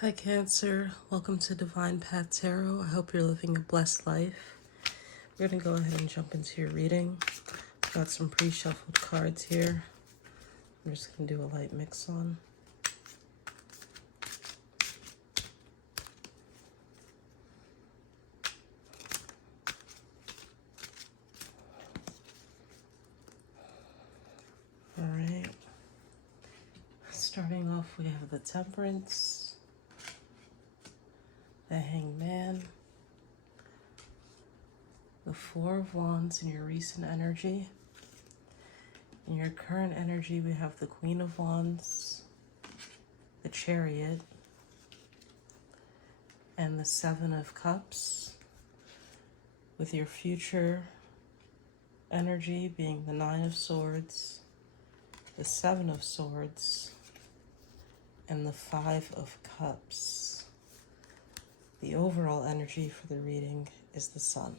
Hi Cancer, welcome to Divine Path Tarot. I hope you're living a blessed life. We're going to go ahead and jump into your reading. Got some pre-shuffled cards here. I'm just going to do a light mix on. Alright. Starting off, we have the Temperance, the Hanged Man, the Four of Wands in your recent energy. In your current energy, we have the Queen of Wands, the Chariot, and the Seven of Cups, with your future energy being the Nine of Swords, the Seven of Swords, and the Five of Cups. The overall energy for the reading is the Sun.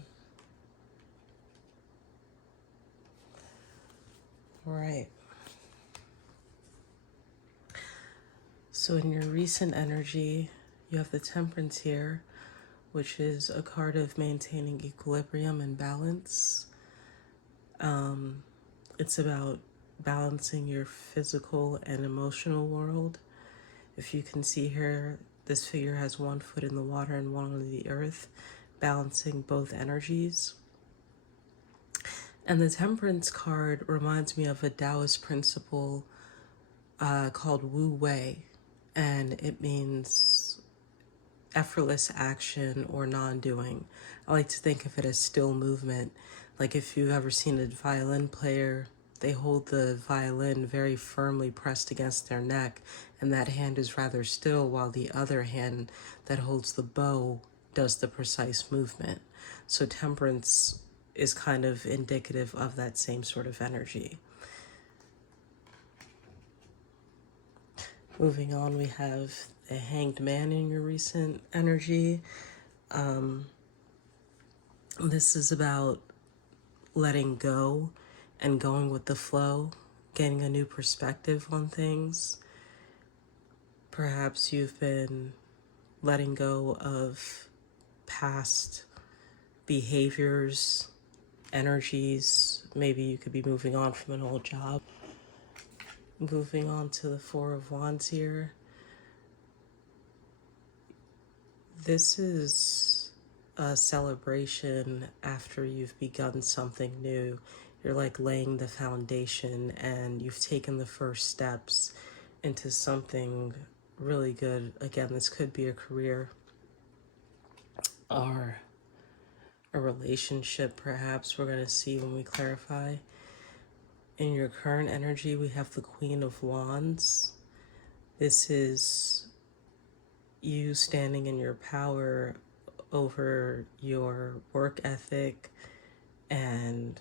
All right. So in your recent energy, you have the Temperance here, which is a card of maintaining equilibrium and balance. It's about balancing your physical and emotional world. If you can see here, this figure has one foot in the water and one on the earth, balancing both energies. And the Temperance card reminds me of a Taoist principle called Wu Wei, and it means effortless action or non-doing. I like to think of it as still movement. Like if you've ever seen a violin player, they hold the violin very firmly pressed against their neck, and that hand is rather still, while the other hand that holds the bow does the precise movement. So Temperance is kind of indicative of that same sort of energy. Moving on, we have the Hanged Man in your recent energy. This is about letting go and going with the flow, getting a new perspective on things. Perhaps you've been letting go of past behaviors, energies. Maybe you could be moving on from an old job. Moving on to the Four of Wands here. This is a celebration after you've begun something new. You're like laying the foundation and you've taken the first steps into something really good. Again, this could be a career or a relationship, perhaps. We're going to see when we clarify. In your current energy, we have the Queen of Wands. This is you standing in your power over your work ethic, and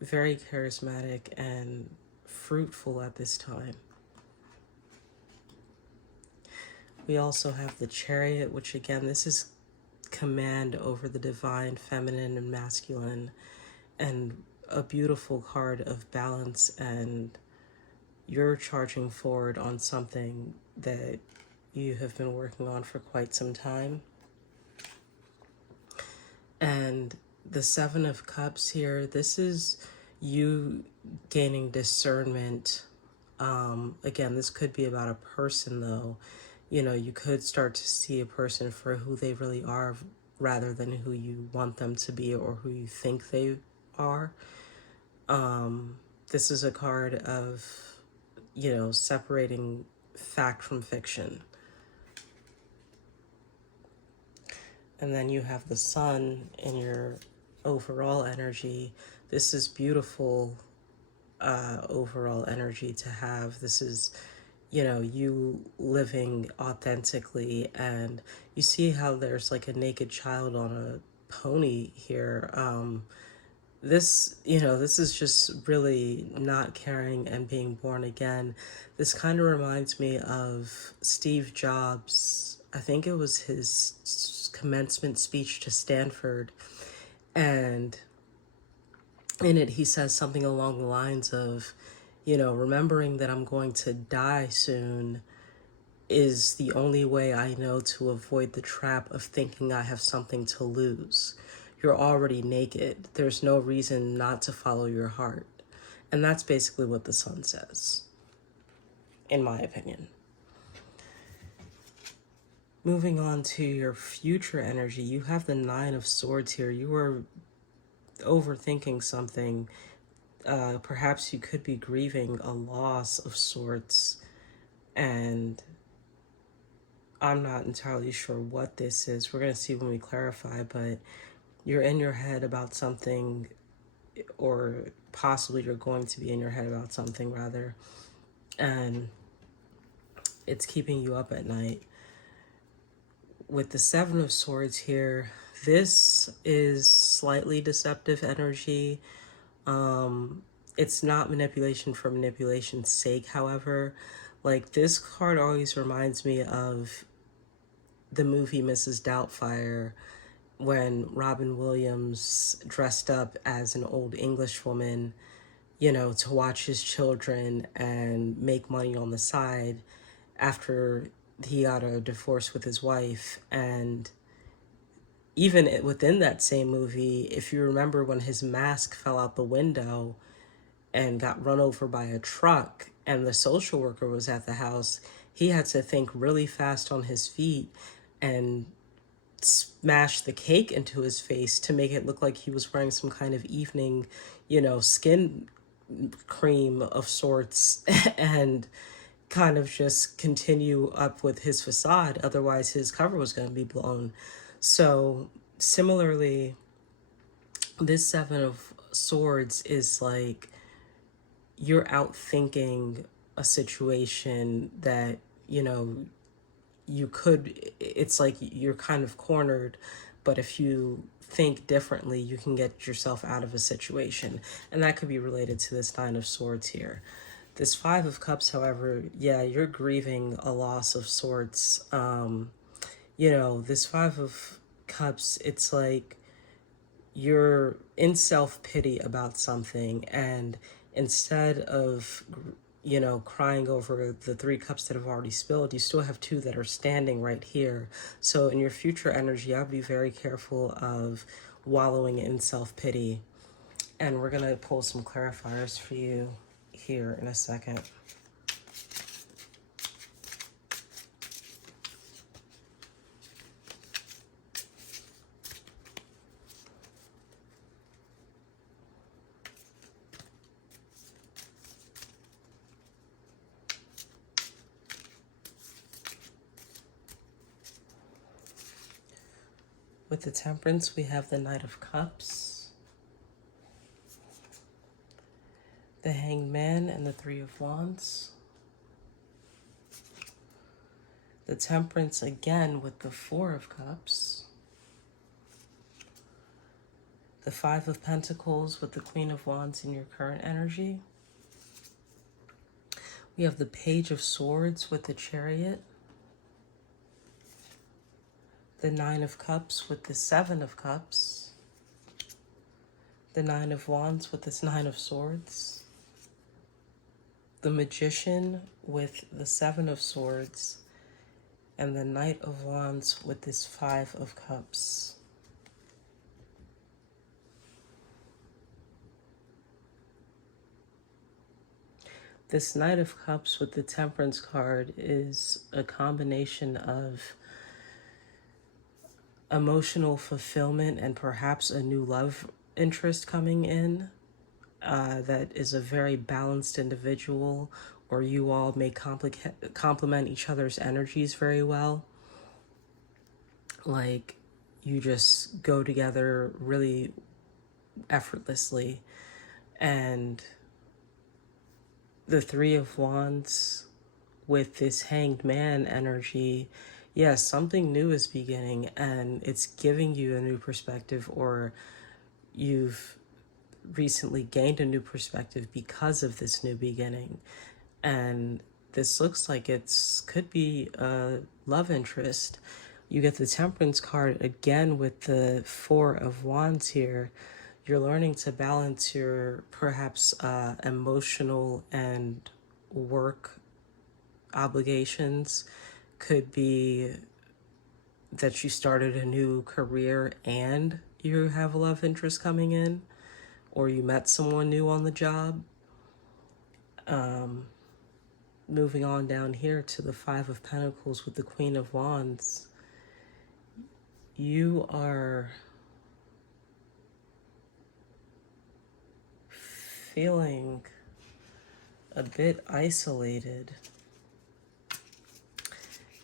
very charismatic and fruitful at this time. We also have the Chariot, which again, this is command over the divine, feminine and masculine, and a beautiful card of balance, and you're charging forward on something that you have been working on for quite some time. And the Seven of Cups here, this is you gaining discernment. Again, this could be about a person though. You know, you could start to see a person for who they really are rather than who you want them to be or who you think they are. This is a card of, you know, separating fact from fiction. And then you have the Sun in your overall energy. This is beautiful overall energy to have. This is, you know, you living authentically, and you see how there's like a naked child on a pony here. This, you know, this is just really not caring and being born again. This kind of reminds me of Steve Jobs. I think it was his commencement speech to Stanford, and in it he says something along the lines of, you know, remembering that I'm going to die soon is the only way I know to avoid the trap of thinking I have something to lose. You're already naked. There's no reason not to follow your heart. And that's basically what the sun says, in my opinion. Moving on to your future energy, you have the Nine of Swords here. You are overthinking something. Perhaps you could be grieving a loss of sorts, and I'm not entirely sure what this is. We're going to see when we clarify, but you're in your head about something, or possibly you're going to be in your head about something, rather, and it's keeping you up at night. With the Seven of Swords here, this is slightly deceptive energy. It's not manipulation for manipulation's sake, however. Like, this card always reminds me of the movie Mrs. Doubtfire, when Robin Williams dressed up as an old English woman, you know, to watch his children and make money on the side after he got a divorce with his wife. And even within that same movie, if you remember when his mask fell out the window and got run over by a truck and the social worker was at the house, he had to think really fast on his feet and smash the cake into his face to make it look like he was wearing some kind of evening, you know, skin cream of sorts and kind of just continue up with his facade. Otherwise, his cover was going to be blown. So, similarly, this Seven of Swords is like you're out thinking a situation that, you know, you could, it's like you're kind of cornered, but if you think differently, you can get yourself out of a situation. And that could be related to this Nine of Swords here. This Five of Cups, however, yeah, you're grieving a loss of sorts. You know, this Five of Cups, it's like you're in self-pity about something, and instead of, you know, crying over the three cups that have already spilled, you still have two that are standing right here. So in your future energy, I'll be very careful of wallowing in self-pity. And we're going to pull some clarifiers for you here in a second. With the Temperance, we have the Knight of Cups, the Hanged Man, and the Three of Wands. The Temperance again with the Four of Cups. The Five of Pentacles with the Queen of Wands in your current energy. We have the Page of Swords with the Chariot. The Nine of Cups with the Seven of Cups. The Nine of Wands with this Nine of Swords. The Magician with the Seven of Swords. And the Knight of Wands with this Five of Cups. This Knight of Cups with the Temperance card is a combination of emotional fulfillment and perhaps a new love interest coming in that is a very balanced individual, or you all may complement each other's energies very well. Like, you just go together really effortlessly. And the Three of Wands with this Hanged Man energy, yes, something new is beginning, and it's giving you a new perspective, or you've recently gained a new perspective because of this new beginning. And this looks like it's could be a love interest. You get the Temperance card again with the Four of Wands here. You're learning to balance your perhaps emotional and work obligations could be that you started a new career and you have a love interest coming in, or you met someone new on the job. Moving on down here to the Five of Pentacles with the Queen of Wands, you are feeling a bit isolated,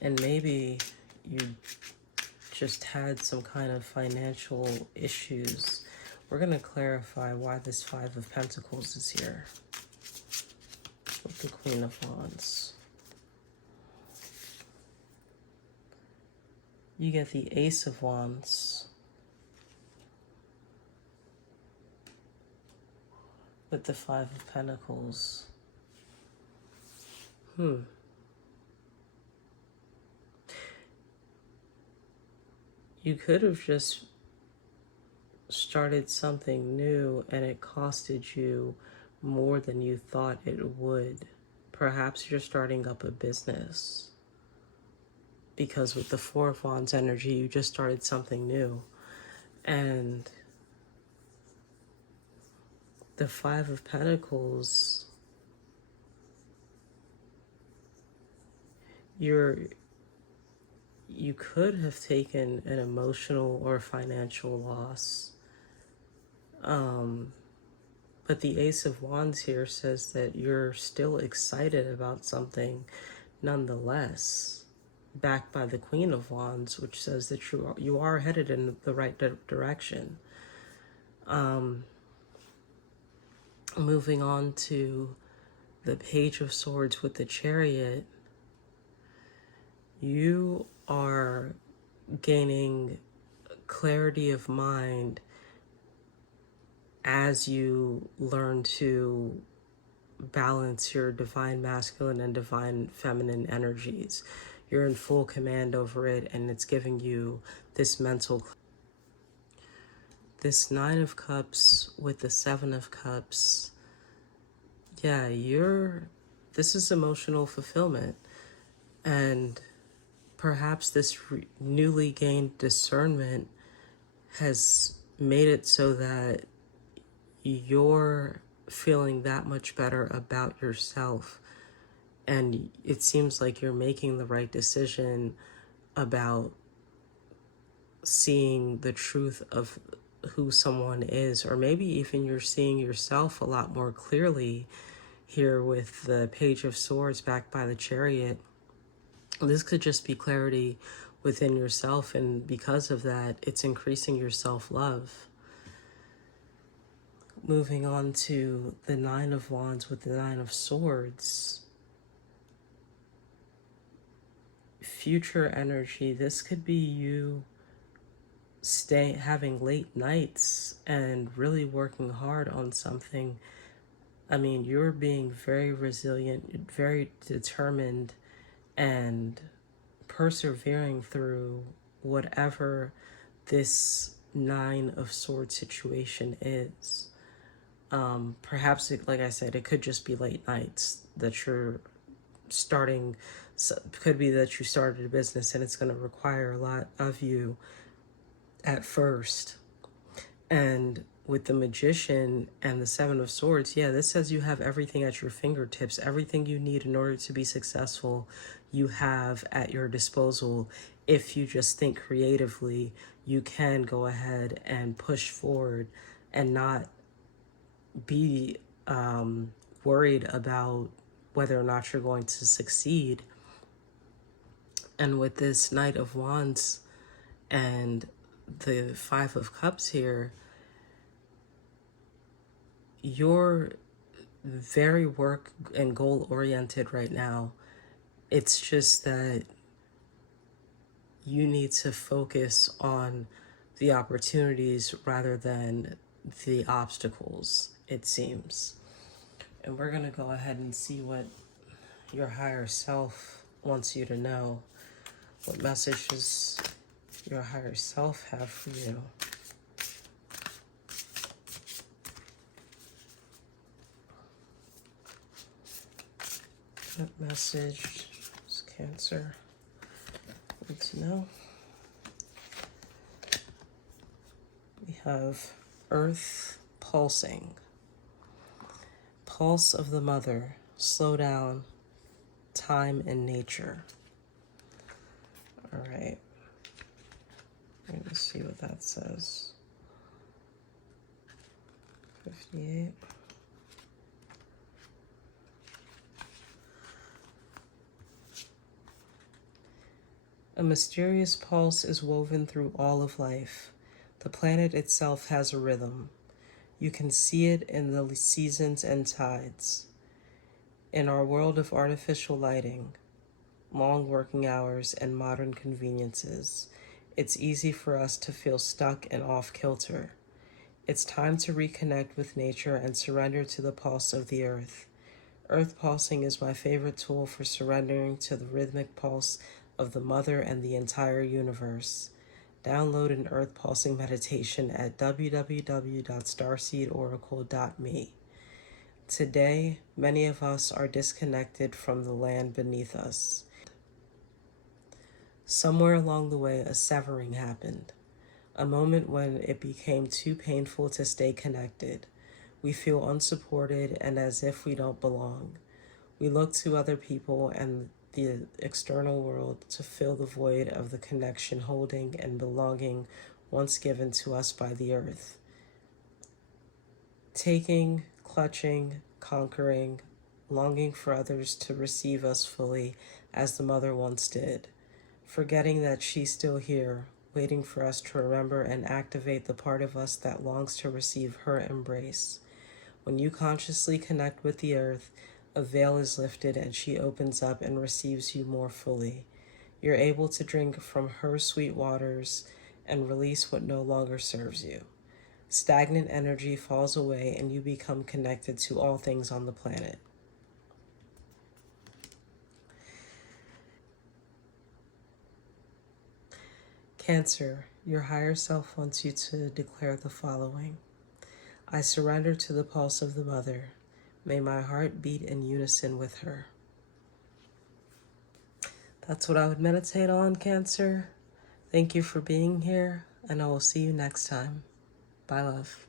and maybe you just had some kind of financial issues. We're going to clarify why this Five of Pentacles is here with the Queen of Wands. You get the Ace of Wands with the Five of Pentacles. You could have just started something new and it costed you more than you thought it would. Perhaps you're starting up a business, because with the Four of Wands energy, you just started something new. And the Five of Pentacles, you could have taken an emotional or financial loss. But the Ace of Wands here says that you're still excited about something nonetheless, backed by the Queen of Wands, which says that you are headed in the right direction. Moving on to the Page of Swords with the Chariot, you are gaining clarity of mind as you learn to balance your divine masculine and divine feminine energies. You're in full command over it, and it's giving you this mental. This Nine of Cups with the Seven of Cups, yeah, this is emotional fulfillment. And perhaps this newly gained discernment has made it so that you're feeling that much better about yourself. And it seems like you're making the right decision about seeing the truth of who someone is, or maybe even you're seeing yourself a lot more clearly here with the Page of Swords backed by the Chariot. This could just be clarity within yourself, and because of that, it's increasing your self-love. Moving on to the Nine of Wands with the Nine of Swords. Future energy. This could be you having late nights and really working hard on something. I mean, you're being very resilient, very determined, and persevering through whatever this Nine of Swords situation is. Perhaps, like I said, it could just be late nights that you're starting. Could be that you started a business and it's going to require a lot of you at first. And with the Magician and the Seven of Swords, yeah, this says you have everything at your fingertips. Everything you need in order to be successful, you have at your disposal. If you just think creatively, you can go ahead and push forward and not be worried about whether or not you're going to succeed. And with this Knight of Wands and the Five of Cups here, you're very work and goal oriented right now. It's just that you need to focus on the opportunities rather than the obstacles, it seems. And we're going to go ahead and see what your higher self wants you to know. What messages your higher self have for you. What message is Cancer Good to know. We have Earth pulsing. Pulse of the mother. Slow down. Time and nature. All right. Let's see what that says. 58. A mysterious pulse is woven through all of life. The planet itself has a rhythm. You can see it in the seasons and tides. In our world of artificial lighting, long working hours, and modern conveniences, it's easy for us to feel stuck and off kilter. It's time to reconnect with nature and surrender to the pulse of the earth. Earth pulsing is my favorite tool for surrendering to the rhythmic pulse of the mother and the entire universe. Download an earth pulsing meditation at www.starseedoracle.me. Today, many of us are disconnected from the land beneath us. Somewhere along the way, a severing happened, a moment when it became too painful to stay connected. We feel unsupported and as if we don't belong. We look to other people and the external world to fill the void of the connection, holding, and belonging once given to us by the earth. Taking, clutching, conquering, longing for others to receive us fully as the mother once did. Forgetting that she's still here, waiting for us to remember and activate the part of us that longs to receive her embrace. When you consciously connect with the earth, a veil is lifted and she opens up and receives you more fully. You're able to drink from her sweet waters and release what no longer serves you. Stagnant energy falls away and you become connected to all things on the planet. Cancer, your higher self wants you to declare the following. I surrender to the pulse of the mother. May my heart beat in unison with her. That's what I would meditate on, Cancer. Thank you for being here, and I will see you next time. Bye, love.